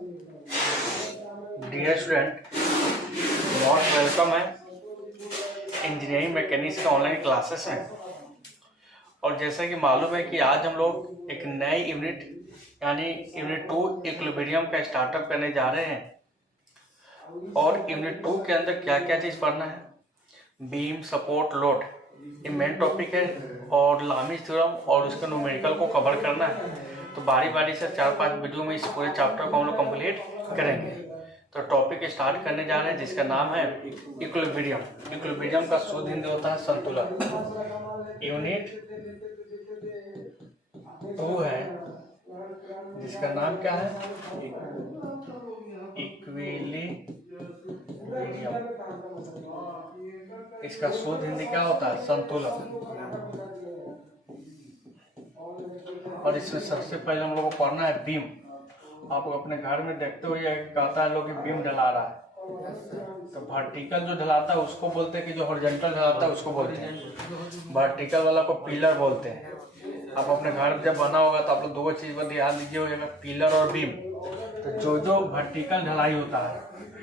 Dear student, most welcome है। Engineering mechanics का online classes हैं और जैसा कि मालूम है कि आज हम लोग एक नई यूनिट यानी यूनिट 2 इक्विलिब्रियम का स्टार्टअप करने जा रहे हैं। और यूनिट 2 के अंदर क्या क्या चीज़ पढ़ना है, बीम, सपोर्ट, लोड, ये मेन टॉपिक है और लामीज थ्योरम और उसके न्यूमेरिकल को कवर करना है। तो बारी बारी से 4-5 वीडियो में इस पूरे चैप्टर को हम लोग कंप्लीट करेंगे। तो टॉपिक स्टार्ट करने जा रहे हैं जिसका नाम है इक्विलिब्रियम। इक्विलिब्रियम का शुद्ध हिंदी होता है संतुलन। यूनिट 2 है जिसका नाम क्या है, इक्विलिब्रियम। इसका शुद्ध हिंदी क्या होता है, संतुलन। और इसमें सबसे पहले हम लोग को पढ़ना है बीम। आप अपने घर में देखते हो ये कहता है लोग कि बीम ढला रहा है। तो वर्टिकल जो ढलाता है उसको बोलते हैं कि जो हॉरिजॉन्टल ढलाता है उसको बोलते हैं। वर्टिकल वाला को पिलर बोलते हैं। आप अपने घर जब बना होगा तो आप लोग दो चीज पर ध्यान दीजिए, पिलर और बीम। तो जो वर्टिकल ढलाई होता है,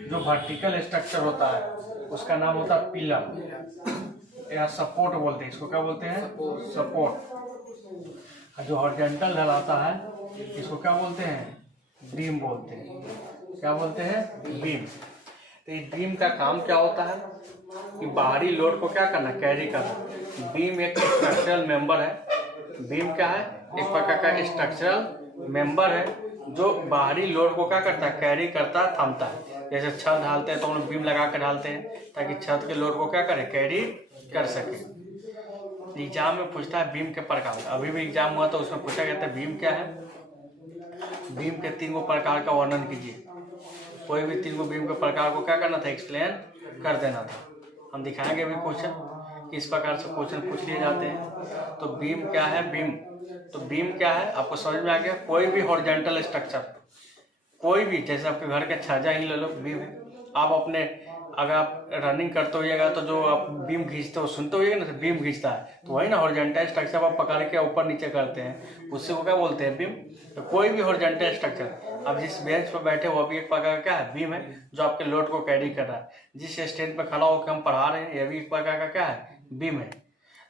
जो वर्टिकल स्ट्रक्चर होता है उसका नाम होता है पिलर या सपोर्ट बोलते हैं। इसको क्या बोलते हैं, सपोर्ट। जो हॉरिजॉन्टल ढलाता है इसको क्या बोलते हैं, बीम बोलते हैं। क्या बोलते हैं, बीम। तो इस बीम का काम क्या होता है कि बाहरी लोड को क्या करना, कैरी करना। बीम एक स्ट्रक्चरल मेंबर है। बीम क्या है, एक प्रकार का स्ट्रक्चरल मेंबर है जो बाहरी लोड को क्या करता है, कैरी करता है, थामता है। जैसे छत ढालते हैं तो हम लोग बीम लगा कर ढालते हैं ताकि छत के लोड को क्या करे, कैरी कर सके। एग्जाम में पूछता है बीम के प्रकार। अभी भी एग्जाम हुआ तो उसमें पूछा गया था बीम क्या है। बीम के 3 प्रकार का वर्णन कीजिए। कोई भी 3 बीम के प्रकार को क्या करना था, एक्सप्लेन कर देना था। हम दिखाएंगे अभी क्वेश्चन किस प्रकार से क्वेश्चन पूछ लिए जाते हैं। तो बीम क्या है, बीम तो बीम क्या है आपको समझ में आ गया। कोई भी हॉरिजॉन्टल स्ट्रक्चर, कोई भी, जैसे आपके घर के छज्जा ही ले लो, बीम है। आप अपने अगर आप रनिंग करते होइएगा तो जो आप बीम खींचते हो सुनते होइएगा ना, तो बीम खींचता है तो वही ना हॉरिजॉन्टल स्ट्रक्चर आप पकड़ के ऊपर नीचे करते हैं, उससे वो क्या बोलते हैं, बीम। तो कोई भी हॉरिजॉन्टल स्ट्रक्चर, आप जिस बेंच पर बैठे वो भी एक प्रकार का क्या है, बीम है, जो आपके लोड को कैरी कर रहा है। जिस स्टैंड पर खड़ा होकर हम पढ़ा रहे हैं यह भी एक प्रकार का क्या है, बीम है।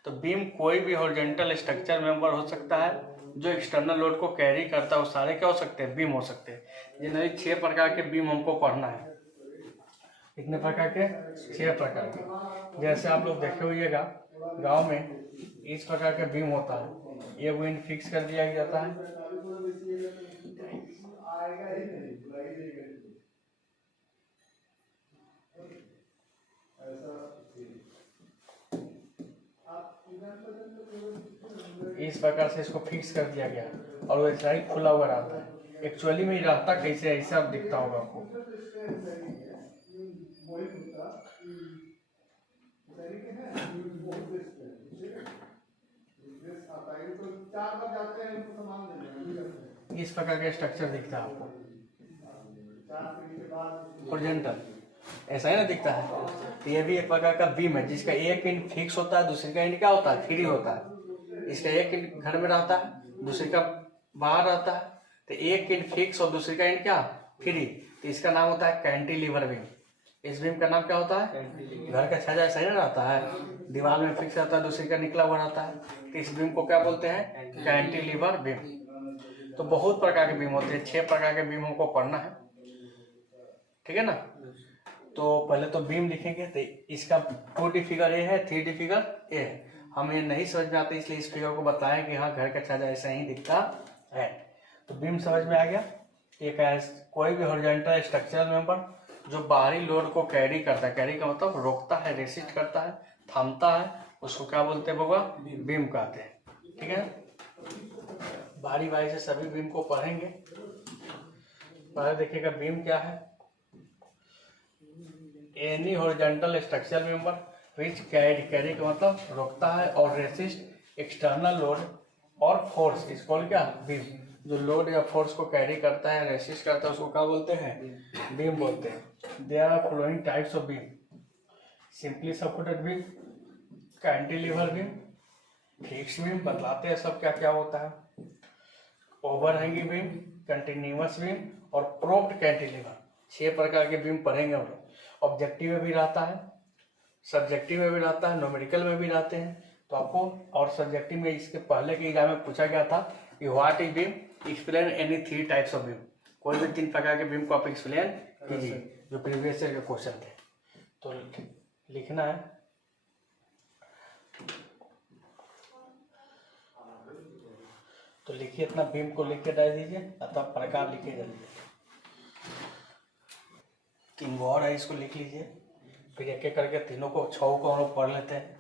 तो बीम कोई भी हॉरिजॉन्टल स्ट्रक्चर मेंबर हो सकता है जो एक्सटर्नल लोड को कैरी करता है। वो सारे क्या हो सकते हैं, बीम हो सकते हैं। जनरली 6 प्रकार के बीम हमको पढ़ना है। कितने प्रकार के, 6 प्रकार के। जैसे आप लोग देखे होइएगा गांव में इस प्रकार का बीम होता है। ये विंड फिक्स कर दिया जाता है। इस प्रकार से इसको फिक्स कर दिया गया और वो ऐसा ही खुला हुआ रहता है। एक्चुअली में रहता कैसे, ऐसा दिखता होगा आपको। इस प्रकार का स्ट्रक्चर दिखता है आपको हॉरिजॉन्टल, ऐसा ही ना दिखता है। तो ये भी एक प्रकार का बीम है जिसका एक एंड फिक्स होता है, दूसरे का एंड क्या होता है, फ्री होता है। इसका एक एंड घर में रहता है, दूसरे का बाहर रहता है। तो एक एंड फिक्स और दूसरे का एंड क्या, फ्री। तो इसका नाम होता है कैंटिलीवर बीम। इस बीम का नाम क्या होता है, घर का छज्जा ऐसा ही ना रहता है, दीवार में फिक्स रहता है, दूसरे का निकला हुआ रहता है। तो इस बीम को क्या बोलते हैं, कैंटिलीवर बीम। तो बहुत प्रकार के बीम होते हैं। 6 प्रकार के बीम हमको पढ़ना है, ठीक है ना। तो पहले तो बीम लिखेंगे। तो इसका 2D फिगर ए है, 3D फिगर ए है। हमें ये नहीं समझ में आता इसलिए इस फिगर को बताएं कि हाँ घर का छज्जा ऐसा ही दिखता है। तो बीम समझ में आ गया। एक कोई भी हॉरिजॉन्टल स्ट्रक्चरल मेंबर जो बाहरी लोड को कैरी करता है, कैरी का मतलब रोकता है, रेसिस्ट करता है, थामता है, उसको क्या बोलते हैं बाबा, बीम कहते हैं। ठीक है, बारी बारी से सभी बीम को पढ़ेंगे। पहले देखिएगा बीम क्या है। Any horizontal structural member which carry का मतलब रोकता है और रेसिस्ट एक्सटर्नल लोड और फोर्स, इसको क्या, बीम। जो लोड या फोर्स को कैरी करता है, रेसिस्ट करता है, उसको क्या बोलते हैं, बीम बोलते हैं। There are following types of beam: simply supported beam, cantilever beam, fix beam, बतलाते हैं सब क्या क्या होता है, ओवरहैंगिंग बीम, कंटिन्यूअस बीम और प्रोप्ड कैंटिलीवर, 6 प्रकार के बीम पढ़ेंगे हम लोग। ऑब्जेक्टिव में भी रहता है, सब्जेक्टिव में भी रहता है, न्यूमेरिकल में भी रहते हैं। तो आपको और सब्जेक्टिव में इसके पहले के एग्जाम में पूछा गया था कि what is beam, explain any 3 types of beam. कोई भी 3 प्रकार के बीम को आप एक्सप्लेन कीजिए, जो प्रीवियस ईयर के क्वेश्चन थे। तो लिखना है, तो लिखिए, इतना बीम को लिख के डाल दीजिए, अथवा प्रकार लिखे जाइए। 3 और है, इसको लिख लीजिए, फिर एक एक करके तीनों को 6 को हम लोग पढ़ लेते हैं।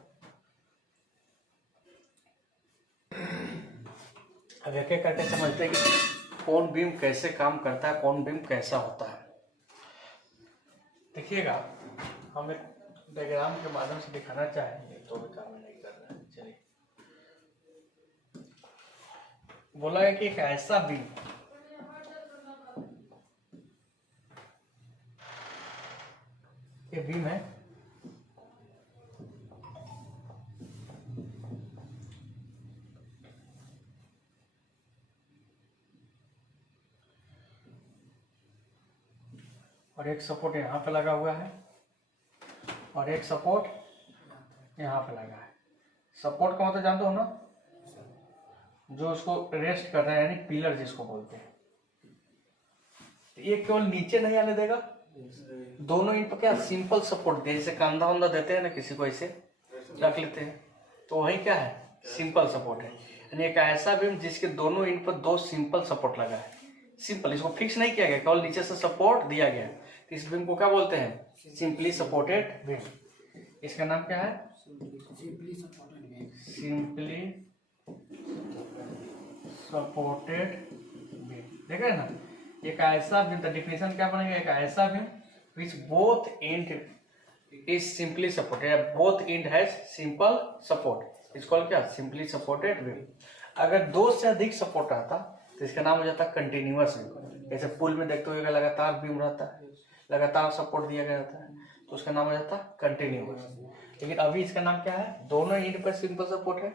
अब एक एक करके समझते हैं कि कौन बीम कैसे काम करता है, कौन बीम कैसा होता है। देखिएगा, हम एक डायग्राम के माध्यम से दिखाना चाहेंगे, तो भी काम नहीं कर रहा है। चलिए, बोला है कि एक ऐसा बीम, ये बीम है, और एक सपोर्ट यहाँ पे लगा हुआ है, और एक सपोर्ट यहाँ पे लगा है। सपोर्ट का मतलब जानते हो ना, जो उसको रेस्ट कर रहा है, यानी पिलर जिसको बोलते हैं। ये केवल नीचे नहीं आने देगा, दोनों इन पर क्या सिंपल सपोर्ट दे, जैसे कंधा वंधा देते हैं ना किसी को, ऐसे रख लेते हैं, तो वही क्या है, सिंपल सपोर्ट है। यानी एक ऐसा बीम जिसके दोनों इन पर 2 सिंपल सपोर्ट लगा है। सिंपल, इसको फिक्स नहीं किया गया, केवल नीचे से सपोर्ट दिया गया। इस बीम को क्या बोलते हैं, सिंपली सपोर्टेड बीम। इसका नाम क्या है, सिंपली सपोर्टेड बीम। देख रहे हैं ना, एक ऐसा बीम, द डिफिनेशन क्या बनेगा, एक ऐसा beam which both and is simply supported, both and has simple support, इसको क्या, सिंपली सपोर्टेड बीम। अगर 2 से अधिक सपोर्ट आता तो इसका नाम हो जाता है कंटिन्यूअस बीम। जैसे पुल में देखते हुए लगातार बीम रहता है, लगातार सपोर्ट दिया गया रहता है, तो उसका नाम हो जाता है कंटिन्यूअस। लेकिन अभी इसका नाम क्या है, दोनों एंड पर सिंपल सपोर्ट है,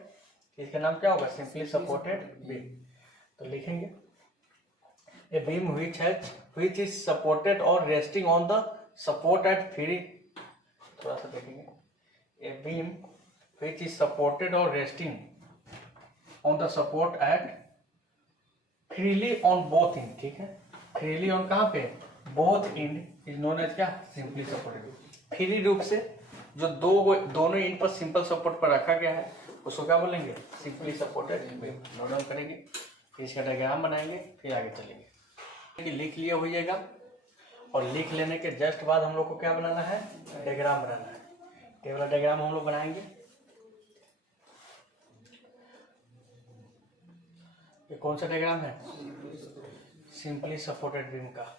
इसका नाम क्या होगा, सिंपली सपोर्टेड बीम। तो लिखेंगे, a beam which is supported or resting on the support at free, थोड़ा सा देखेंगे, a beam which is supported or resting on the support at freely on both end, ठीक है, freely on कहाँ पे, both end is known as क्या, simply supported. Free रूप से जो दोनों एंड पर सिंपल सपोर्ट पर रखा गया है, उसको क्या बोलेंगे, simply supported beam. Note down करेंगे, फिर इसका डायग्राम बनाएंगे, फिर आगे चलेंगे। लिख लिए होइएगा, और लिख लेने के जस्ट बाद हम लोग को क्या बनाना है, डायग्राम बनाना है। टेबल डायग्राम हम लोग बनाएंगे। ये कौन सा डायग्राम है, सिंपली सपोर्टेड बीम का।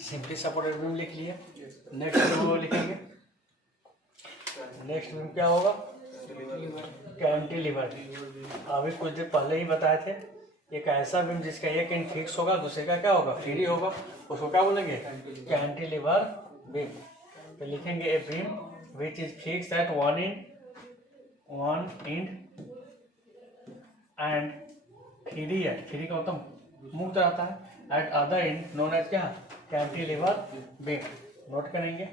सिंपली सपोर्टेड बीम लिख लिए। नेक्स्ट बीम वो लिखेंगे, नेक्स्ट बीम क्या होगा, कैंटिलीवर। अभी कुछ देर पहले ही बताए थे, एक ऐसा बीम जिसका एक एंड फिक्स होगा, दूसरे का क्या होगा, फ्री होगा, उसको क्या बोलेंगे, कैंटिलीवर बीम। तो लिखेंगे, a beam which is fix at one end and free का मतलब मुक्त रहता है, at other end known as क्या, कैंटिलीवर बीम। नोट करेंगे,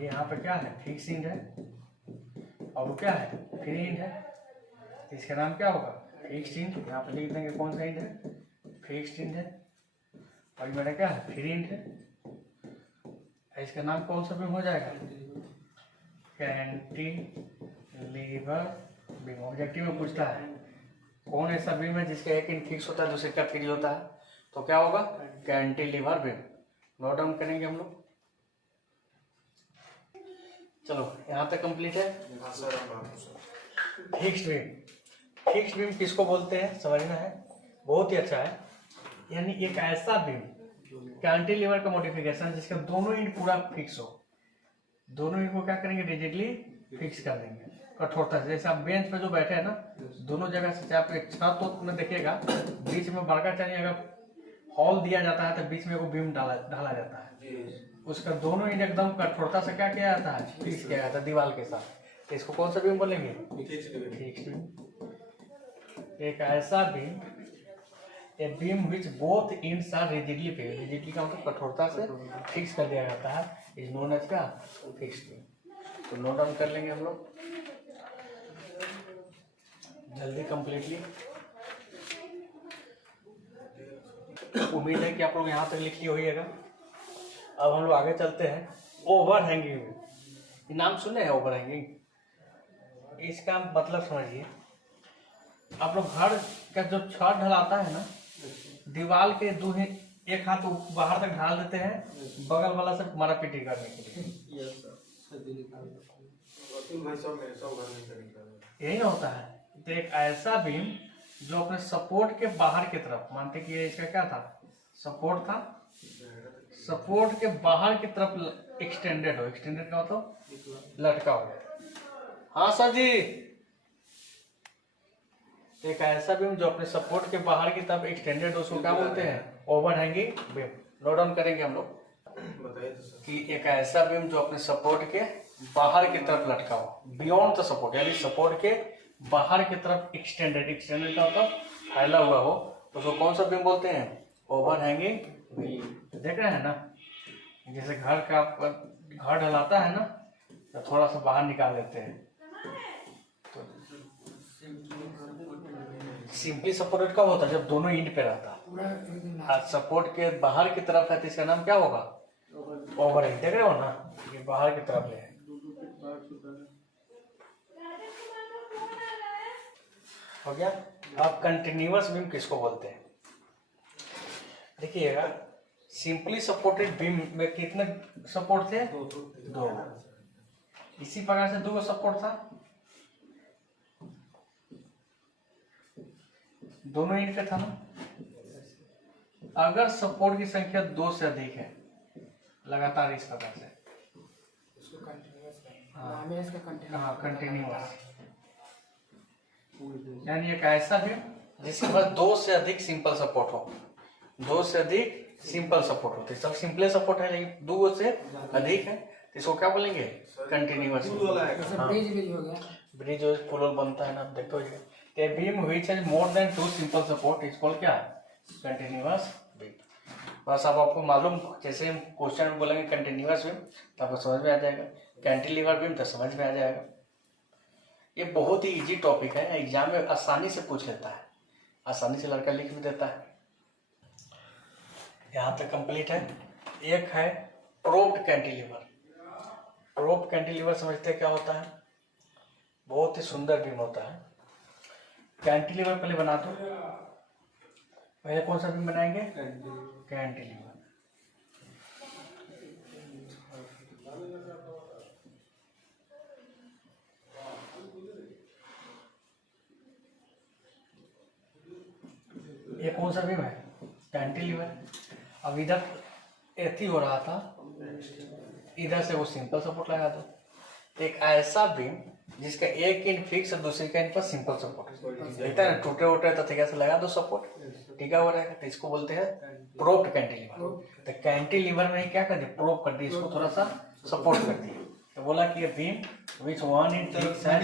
यहाँ पे क्या है, फिक्स एंड है, और वो क्या है, फ्री एंड है। इसका नाम क्या होगा, फिक्स एंड। यहाँ पे लिख देंगे कौन सा एंड है, फिक्स एंड है, और मेरा क्या है, फ्री एंड है। इसका नाम कौन सा बीम हो जाएगा, कैंटिलीवर बीम। ऑब्जेक्टिव में पूछता है कौन ऐसा बीम है जिसका एक एंड फिक्स होता है, दूसरे का फ्री होता है, तो क्या होगा, कैंटिलीवर बीम। नोट डाउन करेंगे हम लोग। चलो यहाँ तक कंप्लीट है। फिक्स्ड बीम, फिक्स्ड बीम किसको बोलते हैं समझना है, बहुत ही अच्छा है। यानी एक ऐसा बीम, कैंटिलीवर का मॉडिफिकेशन जिसका दोनों एंड पूरा फिक्स हो, दोनों इनको क्या करेंगे, रिजिडली फिक्स कर देंगे कठोरता से। जैसे आप बेंच पे जो बैठे हैं ना, दोनों जगह से आप एक छत में देखिएगा, बीच में बड़का चाहिए, अगर हॉल दिया जाता है तो बीच में वो बीम ढाला जाता है, उसका दोनों इन एकदम कठोरता से क्या किया जाता है, फिक्स किया जाता है दीवार के साथ। तो इसको कौन सा बीम बोलेंगे, फिक्स्ड बीम। एक ऐसा beam, a beam which both ends are rigidly fixed, rigidly का मतलब कठोरता से फिक्स कर दिया जाता है, इज नोन एज का फिक्स्ड बीम। तो नोट डाउन कर लेंगे हम लोग जल्दी कंप्लीटली। उम्मीद है कि आप लोग यहाँ तक लिख लिए होइएगा। अब हम लोग आगे चलते हैं। ओवर हैंगिंग, नाम सुने हैं ओवर हैंगिंग, इसका मतलब समझिए, आप लोग घर का जो छत ढलाता है ना, दीवार के एक हाथ बाहर तक ढाल देते हैं, बगल वाला से मारा पीटी करने के लिए, यही ना होता है। तो एक ऐसा बीम जो अपने सपोर्ट के बाहर की तरफ, मानते कि ये इसका क्या था, सपोर्ट था, सपोर्ट के बाहर की तरफ एक्सटेंडेड हो, एक्सटेंडेड का मतलब लटका हो। हाँ सर जी। एक ऐसा बीम जो अपने सपोर्ट के बाहर की तरफ एक्सटेंडेड हो, उसको क्या बोलते हैं, over hanging beam. Note down करेंगे हम लोग कि एक ऐसा बीम जो अपने सपोर्ट के बाहर की तरफ लटका हो, बियॉन्ड द सपोर्ट, यानी सपोर्ट के बाहर की तरफ एक्सटेंडेड, एक्सटेंडेड का मतलब फैला हुआ हो, उसको कौन सा बीम बोलते हैं, ओवर हैंगिंग बीम। देख रहे हैं ना, जैसे घर का घर ढलाता है ना, तो थोड़ा सा बाहर निकाल लेते हैं, तो सिंपली सपोर्टेड कब होता है, जब दोनों इंड पे रहता है। सपोर्ट के बाहर की तरफ है तो इसका नाम क्या होगा, ओवर हैंग। देख रहे हो ना, ये बाहर की तरफ है। हो गया। अब कंटिन्यूअस बीम किसको बोलते हैं, देखिएगा, सिंपली सपोर्टेड बीम में कितने सपोर्ट थे, दो। इसी प्रकार से दो सपोर्ट था, दोनों इंड पे था ना। अगर सपोर्ट की संख्या 2 से अधिक है लगातार इस प्रकार से, हाँ कंटिन्यूअस, यानी एक ऐसा भी जिसके पास 2 से अधिक सिंपल सपोर्ट हो, 2 से अधिक सिंपल सपोर्ट होते, सब सिंपल सपोर्ट है लेकिन 2 से अधिक है, तो इसको क्या बोलेंगे, कंटिन्यूअस। ब्रिज और पुल बनता है ना, देखो ये beam which has more than 2 simple support is called क्या, कंटिन्यूअस बीम। बस अब आपको मालूम, जैसे हम क्वेश्चन में बोलेंगे कंटिन्यूअस बीम तो आपको समझ में आ जाएगा, कैंटिलीवर बीम तो समझ में आ जाएगा। ये बहुत ही इजी टॉपिक है, एग्जाम में आसानी से पूछ लेता है, आसानी से लड़का लिख भी देता है। यहाँ तक कंप्लीट है। एक है प्रोप्ड कैंटिलीवर। प्रोप्ड कैंटिलीवर समझते हैं क्या होता है, बहुत ही सुंदर बीम होता है। कैंटिलीवर पहले बना दो, पहले कौन सा बीम बनाएंगे, कैंटिलीवर। ये कौन सा बीम है, कैंटिलीवर। अब इधर एथी हो रहा था, इधर से वो सिंपल सपोर्ट लगा दो। एक ऐसा बीम जिसका एक इंड फिक्स और दूसरे का इंड पर सिंपल सपोर्ट रहता है ना, टूटे उटे तो ठीक से लगा दो सपोर्ट, टिका हुआ रहेगा, तो इसको बोलते हैं प्रोप्ड कैंटिलीवर। तो कैंटिलीवर में क्या कर दिया, प्रोप कर दिया, इसको थोड़ा सा सपोर्ट कर दिया, तो बोला कि ये beam which one end fix and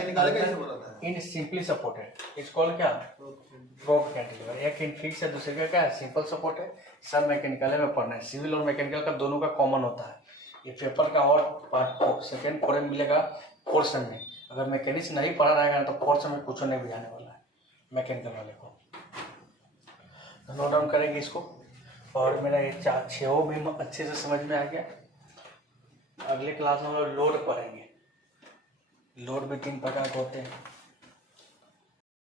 in simply supported is called क्या, प्रोप्ड कैंटिलीवर। एक इंड फिक्स है, दूसरे का क्या है, सिंपल सपोर्ट है। सब मैकेनिकल में पढ़ना है, सिविल और मैकेनिकल का दोनों का कॉमन होता है। ये पेपर का और पार्ट सेकेंड फोर्थ में मिलेगा, फोर्थ सेम में। अगर मैकेनिक्स नहीं पढ़ा रहेगा तो फोर्थ सेम में कुछ नहीं बुझाने वाला है मैकेनिकल वाले को। तो नोट डाउन करेंगे इसको, और मेरा ये 6 भी अच्छे से समझ में आ गया। अगले क्लास में हम लोग लोड पढ़ेंगे। लोड भी 3 प्रकार के होते हैं।